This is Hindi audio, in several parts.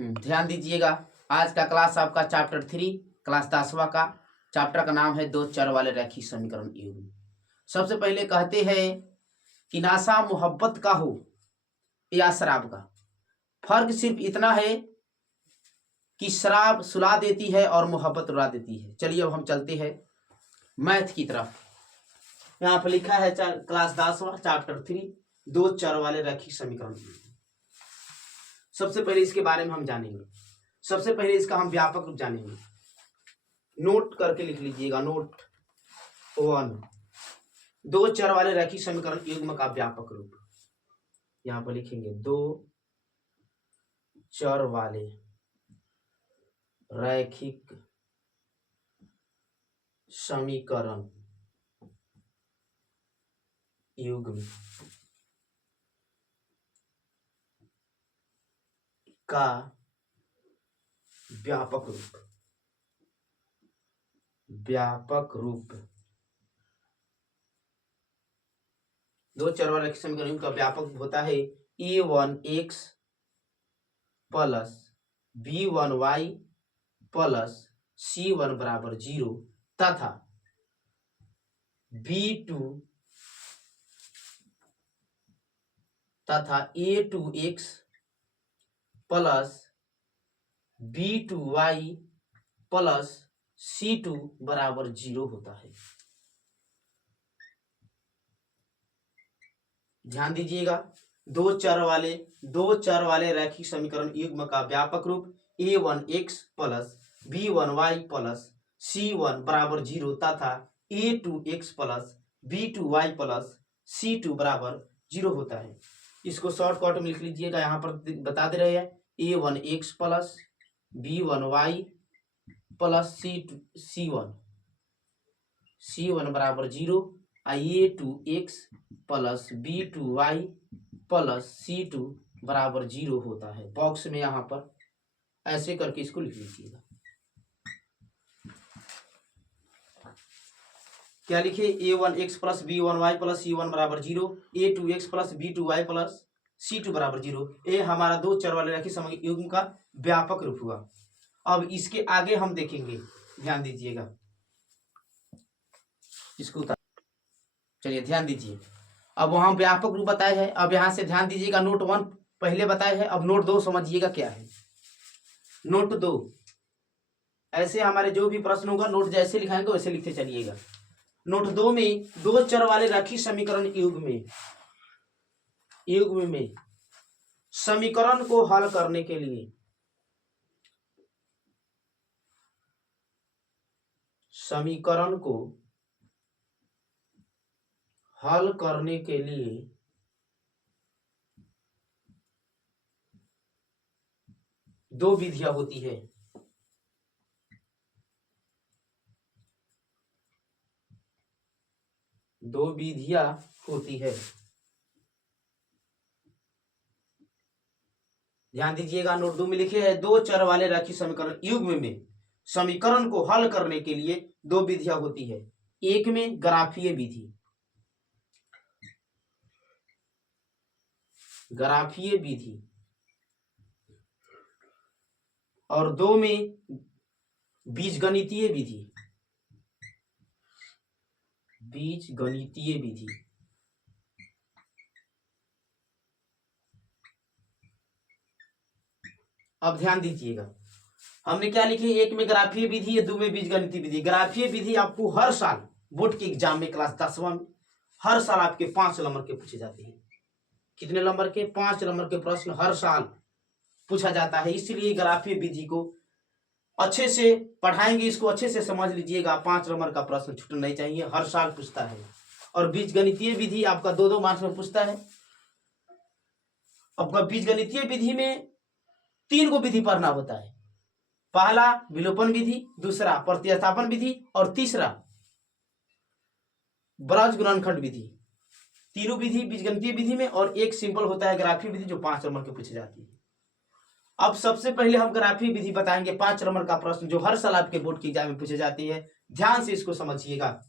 ध्यान दीजिएगा। आज का क्लास आपका चैप्टर 3 क्लास 10वां का चैप्टर का नाम है दो चर वाले रैखिक समीकरण युग्म। सबसे पहले कहते हैं कि नासा मोहब्बत का हो या शराब का, फर्क सिर्फ इतना है कि शराब सुला देती है और मोहब्बत रुला देती है। चलिए अब हम चलते हैं मैथ की तरफ। यहाँ पर लिखा है क्लास 10वां चैप्टर 3 दो चर वाले रैखिक समीकरण। सबसे पहले इसके बारे में हम जानेंगे। सबसे पहले इसका हम व्यापक रूप जानेंगे। नोट करके लिख लीजिएगा। नोट 1, दो चर वाले रैखिक समीकरण युग्म का व्यापक रूप। यहां पर लिखेंगे दो चर वाले रैखिक समीकरण युग्म का व्यापक रूप। व्यापक रूप दो चर वाले रैखिक समीकरण का व्यापक होता है a1x plus b1y plus c1 बराबर 0 तथा b2 तथा a2x plus b2y plus c2 बराबर 0 होता है। ध्यान दीजिएगा। दो चर वाले रैखिक समीकरण युग्म का व्यापक रूप a1x plus b1y plus c1 बराबर 0 तथा a2x plus b2y plus c2 बराबर 0 होता है। इसको शॉर्टकट में लिख लीजिएगा। यहाँ पर बता दे रहे हैं a1x plus b1y plus c1 बराबर 0 a2x plus b2y plus c2 बराबर 0 होता है। बॉक्स में यहाँ पर ऐसे करके इसको लिख लीजिएगा। क्या लिखे? a1x plus b1y plus c1 बराबर 0, a2x plus b2y plus c2 बराबर 0। ये हमारा दो चर वाले रैखिक समीकरण युग्म का व्यापक रूप हुआ। अब इसके आगे हम देखेंगे। ध्यान दीजिएगा। इसको चलिए ध्यान दीजिए। अब वहां व्यापक रूप बताया है। अब यहां से ध्यान दीजिएगा। नोट 1 पहले बताया है। अब नोट 2 समझिएगा क्या है। नोट 2 ऐसे हमारे जो भी प्रश्न होगा नोट जैसे लिखाएंगे वैसे लिखते चलिएगा। नोट 2 में दो चर वाले रैखिक समीकरण युग्म में समीकरण को हल करने के लिए दो विधियां होती है। ध्यान दीजिएगा। नोट 2 में लिखे हैं दो चर वाले रैखिक समीकरण युग्म में समीकरण को हल करने के लिए दो विधियां होती है। एक में ग्राफीय विधि और दो में बीजगणितीय विधि। अब ध्यान दीजिएगा। हमने क्या लिखे? एक में ग्राफीय विधि है, दो में बीजगणितीय विधि। ग्राफीय विधि आपको हर साल बोर्ड के एग्जाम में क्लास 10वां में हर साल आपके 5 नंबर के पूछे जाते हैं। कितने नंबर के? 5 नंबर के प्रश्न हर साल पूछा जाता है। इसलिए ग्राफीय विधि को अच्छे से पढ़ाएंगे। इसको अच्छे से समझ लीजिएगा। 5 नंबर का प्रश्न छूटना नहीं चाहिए, हर साल पूछता है। और बीजगणितीय विधि आपका 2-2 मार्क्स में पूछता है। आपका बीजगणितीय विधि में 3 विधि पढ़ना होता है। पहला विलोपन विधि, दूसरा प्रतिस्थापन विधि और तीसरा ब्रज गुणनखंड विधि। तीनों विधि बीजगणितीय विधि में और एक सिंपल होता है ग्राफीय विधि जो 5 नंबर के पूछी जाती है। अब सबसे पहले हम ग्राफीय विधि बताएंगे। 5 नंबर का प्रश्न जो हर साल आपके बोर्ड के एग्जाम में पूछे जाती है। ध्यान से इसको समझिएगा।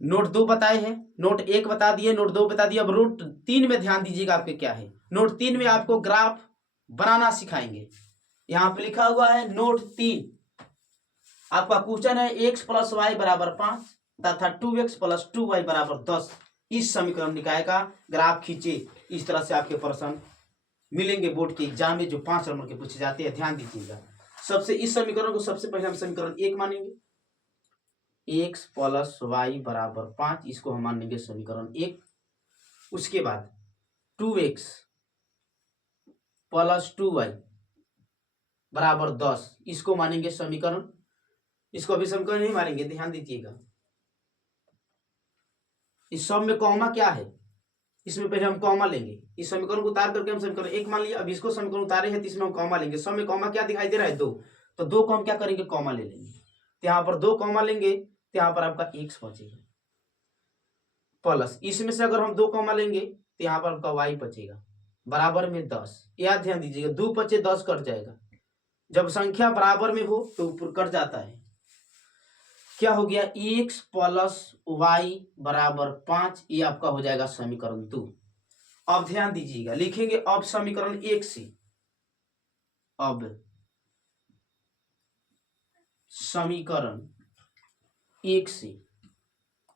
नोट 2 बताए हैं, नोट 1 बता दिए, नोट 2 बता दिए। अब नोट 3 में ध्यान दीजिएगा आपके क्या है। नोट 3 में आपको ग्राफ बनाना सिखाएंगे। यहाँ पे लिखा हुआ है नोट 3, आपका क्वेश्चन है x प्लस वाई बराबर 5 तथा 2x प्लस 2y बराबर 10 इस समीकरण निकाय का ग्राफ खींचे। इस तरह से आपके प्रश्न मिलेंगे बोर्ड के एग्जाम में जो 5 नंबर के पूछे जाते हैं। ध्यान दीजिएगा। सबसे इस समीकरण को सबसे पहले हम समीकरण 1 मानेंगे, x प्लस वाई बराबर 5, इसको हम मानेंगे समीकरण 1। उसके बाद 2x प्लस 2y बराबर 10, इसको मानेंगे समीकरण, इसको अभी समीकरण नहीं मानेंगे, ध्यान दीजिएगा। इस सब में कॉमा क्या है, इसमें पहले हम कॉमा लेंगे। इस समीकरण को उतार करके हम समीकरण 1 मान लिया। अब इसको समीकरण उतारे हैं तो इसमें हम कॉमा लेंगे। सब में कॉमा क्या दिखाई दे रहा है 2, तो 2 को हम क्या करेंगे कॉमा ले लेंगे। तो यहाँ पर 2 कॉमा लेंगे तो यहाँ पर आपका x बचेगा, प्लस इसमें से अगर हम 2 कॉमा लेंगे तो यहाँ पर आपका y बचेगा बराबर में 10। याद ध्यान दीजिएगा, 2 बचे 10 कट जाएगा। जब संख्या बराबर में हो तो ऊपर कट जाता है। क्या हो गया, x प्लस वाई बराबर 5, ये आपका हो जाएगा समीकरण 2। अब ध्यान दीजिएगा, लिखेंगे अब समीकरण 1 से, अब समीकरण 1 से,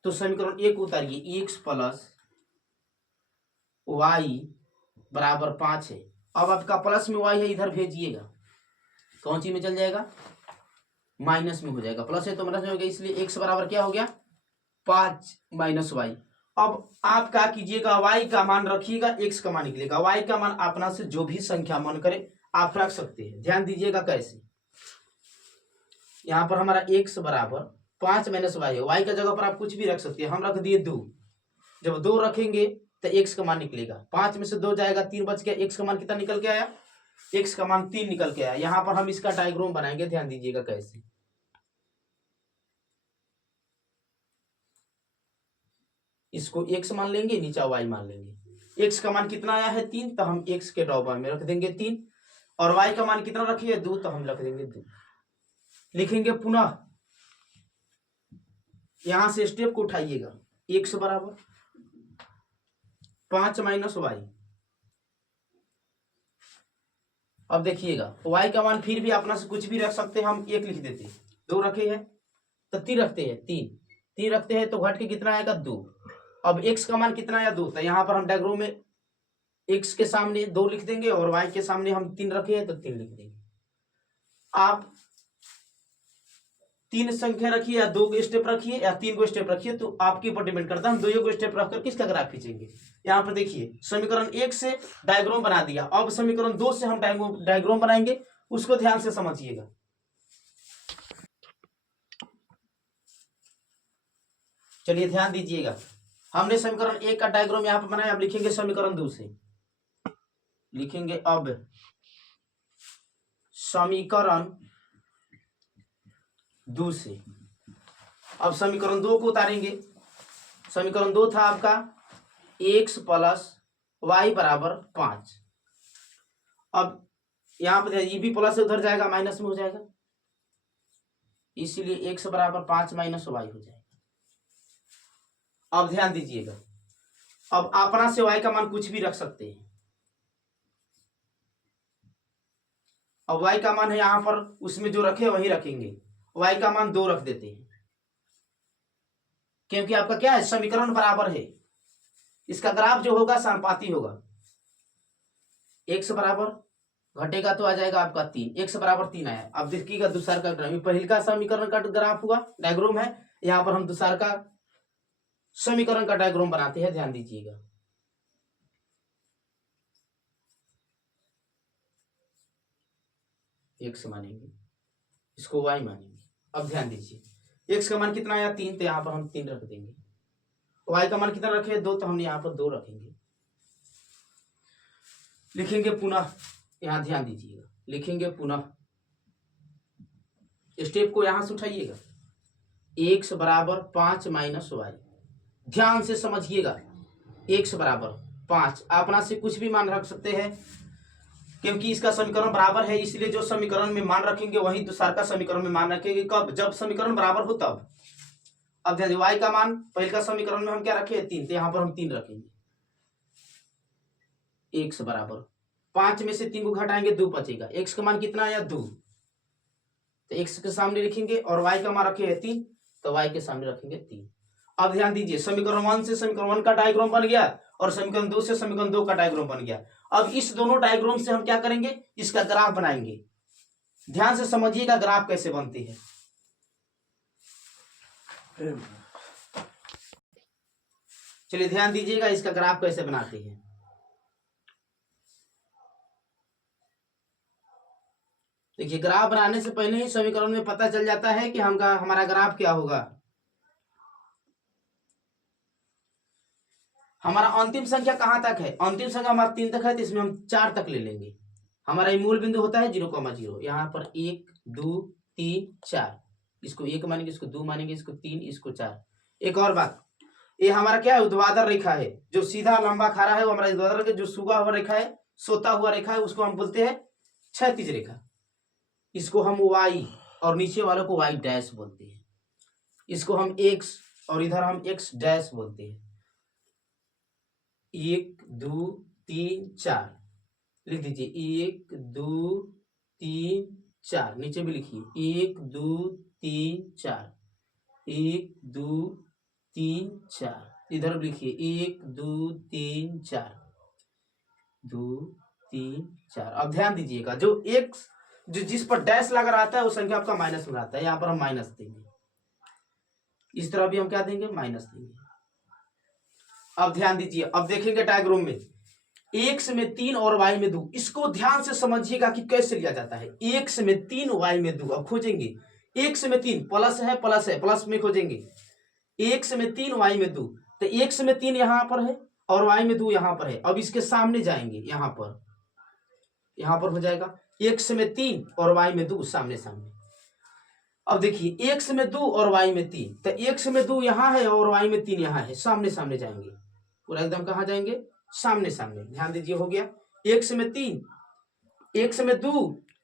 तो समीकरण 1 उतारिए, x प्लस वाई बराबर 5 है। अब आपका प्लस में y है, इधर भेजिएगा, कौन सी में चल जाएगा, माइनस में हो जाएगा। प्लस है तो माइनस में हो गया, इसलिए x बराबर क्या हो गया 5 माइनस वाई। अब आप क्या कीजिएगा, y का मान रखिएगा, x का मान निकलेगा। y का मान अपना से जो भी संख्या मन करे आप रख सकते हैं। ध्यान दीजिएगा कैसे, यहाँ पर हमारा x बराबर 5 माइनस वाई है, y का जगह पर आप कुछ भी रख सकते हैं। हम रख दिए 2, जब 2 रखेंगे तो x का मान निकलेगा। 5 में से 2 जाएगा, 3 बच गया। x का मान कितना निकल के आया, x का मान 3 निकल के आया। यहाँ पर हम इसका डायग्राम बनाएंगे, ध्यान दीजिएगा कैसे। इसको x मान लेंगे, नीचा y मान लेंगे। x का मान कितना आया है 3, तो हम x के डॉबर में रख देंगे 3, और y का मान कितना रखिए 2, तो हम रख देंगे 2। लिखेंगे पुनः, यहां से स्टेप को उठाइएगा, x बराबर 5 माइनस वाई। अब देखिएगा y का मान फिर भी अपना से कुछ भी रख सकते हैं, हम 1 लिख देते हैं। 2 रखे हैं तो 3 रखते हैं, 3 रखते हैं तो घट के कितना आएगा 2। अब x का मान कितना आया 2, तो यहाँ पर हम डायग्राम में x के सामने 2 लिख देंगे और y के सामने हम 3 रखे हैं तो 3 लिख देंगे। आप 3 संख्या रखिए या 2 स्टेप रखिए या 3 को स्टेप रखिए, तो आपके ऊपर डिपेंड करता है। हम 2 को स्टेप रखकर किसका ग्राफ खींचेंगे। यहाँ पर देखिए समीकरण 1 से डायग्राम बना दिया, अब समीकरण 2 से हम डायग्राम बनाएंगे, उसको ध्यान से समझिएगा। चलिए ध्यान दीजिएगा, हमने समीकरण 1 का डायग्राम यहाँ पर बनाया। अब लिखेंगे समीकरण 2 से, लिखेंगे अब समीकरण 2 से। अब समीकरण 2 को उतारेंगे। समीकरण 2 था आपका x प्लस वाई बराबर 5। अब यहाँ पर ये भी प्लस से उधर जाएगा, माइनस में हो जाएगा, इसीलिए x बराबर 5 माइनस वाई हो जाएगा। अब ध्यान दीजिएगा, अब अपना से y का मान कुछ भी रख सकते हैं। अब y का मान है यहाँ पर, उसमें जो रखे वही रखेंगे। y का मान 2 रख देते हैं, क्योंकि आपका क्या है समीकरण बराबर है, इसका ग्राफ जो होगा समानुपाती होगा। x बराबर घटेगा तो आ जाएगा आपका 3, x बराबर 3 आया। अब देखिएगा दूसरा का ग्राफ, पहले का समीकरण का ग्राफ हुआ, डायग्राम है। यहाँ पर हम दूसरा का समीकरण का डायग्राम बनाते हैं, ध्यान दीजिएगा। x मानेंगे, इसको y मानेंगे। अब ध्यान दीजिए, x का मान कितना आया 3, तो यहाँ पर हम 3 रख देंगे। y का मान कितना रखे 2, तो हमने यहाँ पर 2 रखेंगे। लिखेंगे पुनः, यहाँ ध्यान दीजिएगा, लिखेंगे पुनः, स्टेप को यहां से उठाइएगा, x बराबर 5 माइनस वाई। ध्यान से समझिएगा, x बराबर 5, अपना से कुछ भी मान रख सकते हैं, क्योंकि इसका समीकरण बराबर है, इसलिए जो समीकरण में मान रखेंगे वही दूसरा का समीकरण में मान रखेंगे। कब, जब समीकरण बराबर हो तब। अब ध्यान y का मान पहले का समीकरण में हम क्या रखे 3, तो यहाँ पर हम 3 रखेंगे। x बराबर 5 में से 3 को घटाएंगे 2 बचेगा। x का मान कितना आया 2, तो x के सामने लिखेंगे और y का मान रखे है 3, तो y के सामने रखेंगे 3। अब ध्यान दीजिए समीकरण 1 से समीकरण 1 का डायग्राम बन गया और समीकरण 2 से समीकरण 2 का डायग्राम बन गया। अब इस दोनों डायग्राम से हम क्या करेंगे, इसका ग्राफ बनाएंगे। ध्यान से समझिएगा ग्राफ कैसे बनती है। चलिए ध्यान दीजिएगा इसका ग्राफ कैसे बनाते हैं। देखिए ग्राफ बनाने से पहले ही समीकरण में पता चल जाता है कि हमारा ग्राफ क्या होगा। हमारा अंतिम संख्या कहां तक है, अंतिम संख्या हमारा 3 तक है, तो इसमें हम 4 तक ले लेंगे। हमारा मूल बिंदु होता है 0,0, यहाँ पर 1 2 3 4, इसको 1 मानेंगे, इसको 2 मानेंगे, इसको 3, इसको 4। एक और बात, ये हमारा क्या है, ऊर्ध्वाधर रेखा है। जो सीधा लंबा खड़ा है वो हमारा ऊर्ध्वाधर रेखा, जो सूखा हुआ रेखा है, सोता हुआ रेखा है, उसको हम बोलते हैं क्षैतिज रेखा। इसको हम y और नीचे वालों को y डैश बोलते हैं। इसको हम x और इधर हम x डैश बोलते हैं। 1 2 3 4 लिख दीजिए, 1 2 3 4, नीचे भी लिखिए 1 2 3 4, 1 2 3 4, इधर भी लिखिए 1 2 3 4 2 3 4। अब ध्यान दीजिएगा जो x जो जिस पर डैश लगा रहता है वो संख्या आपका माइनस में रहता है, यहाँ पर हम माइनस देंगे। इस तरह भी हम क्या देंगे, माइनस देंगे। अब ध्यान दीजिए, अब देखेंगे डायग्राम में x में 3 और y में 2। इसको ध्यान से समझिएगा कि कैसे लिया जाता है। x में 3 y में 2, अब खोजेंगे x में 3 प्लस है, प्लस में खोजेंगे x में 3 y में 2, तो x में 3 यहाँ पर है और y में 2 यहाँ पर है। अब इसके सामने जाएंगे, यहाँ पर हो जाएगा x में 3 और y में 2 सामने सामने। अब देखिए x में 2 और y में 3, तो x में 2 यहाँ है और y में 3 यहाँ है, सामने सामने जाएंगे, पूरा एकदम कहाँ जाएंगे, सामने सामने। ध्यान दीजिए हो गया, x में 3, x में 2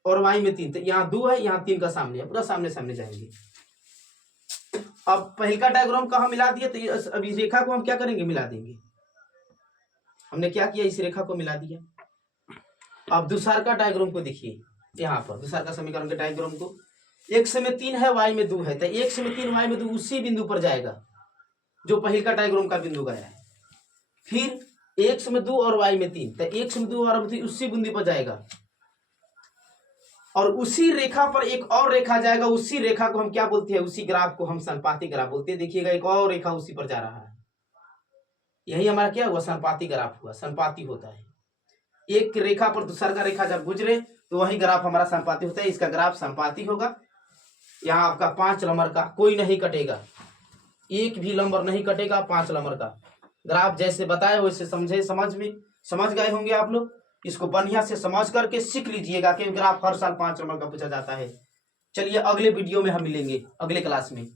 और y में 3, तो यहाँ 2 है, यहाँ 3 का सामने है, पूरा सामने सामने जाएंगे। अब पहले का डायग्राम कहाँ मिला दिया, तो अब इस रेखा को हम क्या करेंगे, मिला देंगे। हमने क्या किया, इस रेखा को मिला दिया। अब दूसरा का डायग्राम को देखिए, यहाँ पर दूसरा का समीकरण के डायग्राम को, x में 3 है y में 2 है, तो x में 3 y में 2 उसी बिंदु पर जाएगा जो पहले का डायग्राम का बिंदु गया है। फिर x में 2 और y में 3, तो x में 2 और 3 उसी बिंदु पर जाएगा और उसी रेखा पर एक और रेखा जाएगा। उसी रेखा को हम क्या बोलते हैं, उसी ग्राफ को हम संपाती ग्राफ बोलते हैं। देखिएगा एक और रेखा उसी पर जा रहा है, यही हमारा क्या हुआ, संपाती ग्राफ हुआ। संपाती होता है एक रेखा पर दूसरा का रेखा जब गुजरे तो वही ग्राफ हमारा संपाती होता है। इसका ग्राफ संपाती होगा। यहाँ आपका 5 नंबर का कोई नहीं कटेगा, एक भी नंबर नहीं कटेगा। 5 नंबर का ग्राफ जैसे बताए वैसे समझ गए होंगे आप लोग। इसको बढ़िया से समझ करके सीख लीजिएगा कि ग्राफ हर साल 5 नंबर का पूछा जाता है। चलिए अगले वीडियो में हम मिलेंगे, अगले क्लास में।